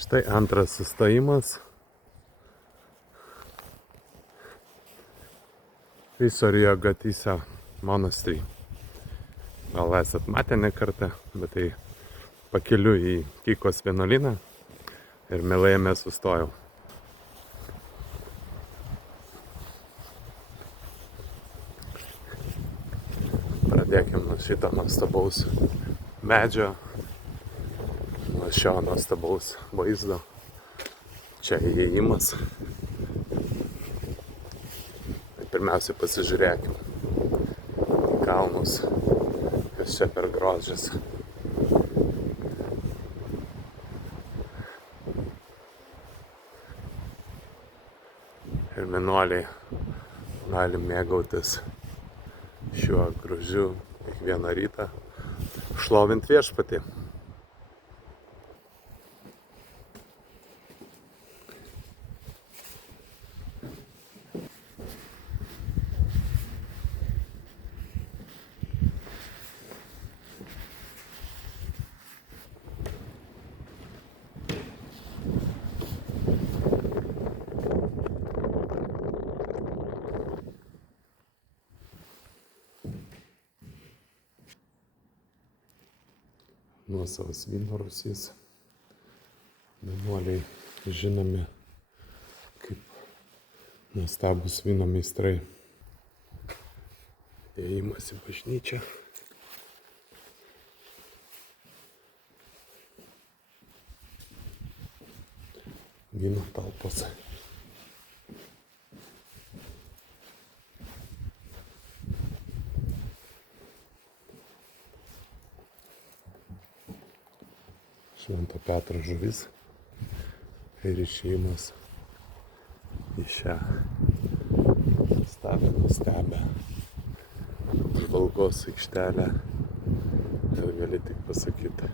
Štai antras sustojimas. Visorio Gatysa Monastery. Gal esat matę ne kartą, bet tai pakeliu į Kikos vienuolyną ir mielai jame sustojau. Pradėkime nuo šito nuostabaus medžio, nuo šio nuostabaus vaizdo. Čia įėjimas. Pirmiausia pasižiūrėkime į kalnus, kas čia per grožis. Ir vienuoliai gali mėgautis šiuo grožiu kiekvieną rytą, šlovint viešpatį. Nuosavas vyno rūsys. Vienuoliai žinomi kaip nuostabūs vyno meistrai. Įėjimas į bažnyčią. Vyno talpos. Švento Petro žuvis ir išėjimas į šią nuostabią apžvalgos aikštelę ir gali tik pasakyti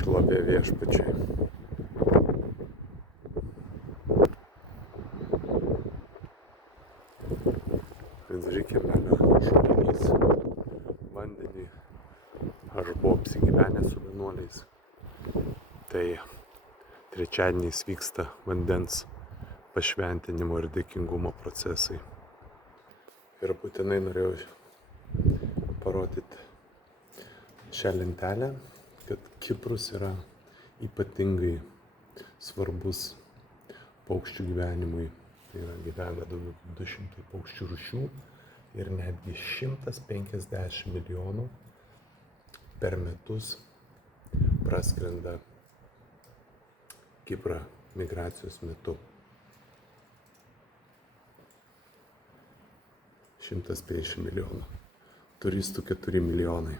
šlovė viešpačiui. Vindžikelio šulinys vandenį. Aš buvau apsigyvenęs su vienuoliais. Tai trečiadieniais vyksta vandens pašventinimo ir dėkingumo procesai. Ir būtinai norėjau parodyti šią lentelę, kad Kiprus yra ypatingai svarbus paukščių gyvenimui. Tai yra gyvena daugiau kaip 200 paukščių rūšių ir netgi 150 milijonų per metus praskrenda Kiprą migracijos metu. 150 milijonų. Turistų 4 milijonai.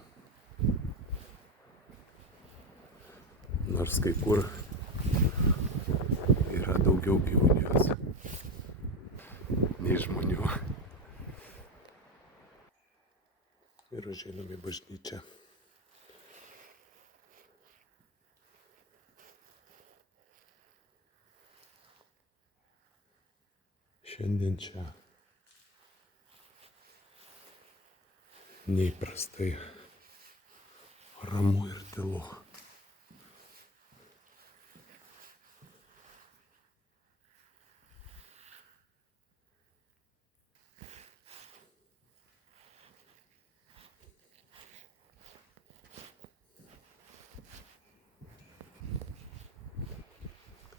Nors kai kur yra daugiau gyvūnijos nei žmonių. Ir užeinam į bažnyčią. Šiandien čia neįprastai ramu ir tylu.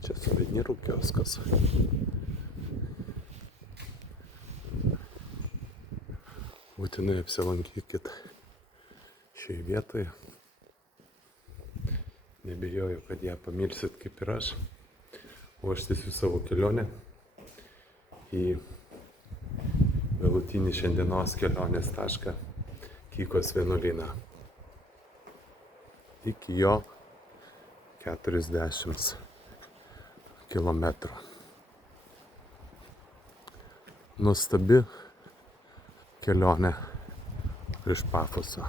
Čia suvenyrų kioskas. Būtinai apsilankykit šioje vietoje. Nebijoju, kad ją pamilsit kaip ir aš. O aš tęsiu savo kelionę į galutinį šiandienos kelionės tašką Kikos vienuolyną. Iki jo 40 kilometrų. Nuostabi kelionė iš Pafoso.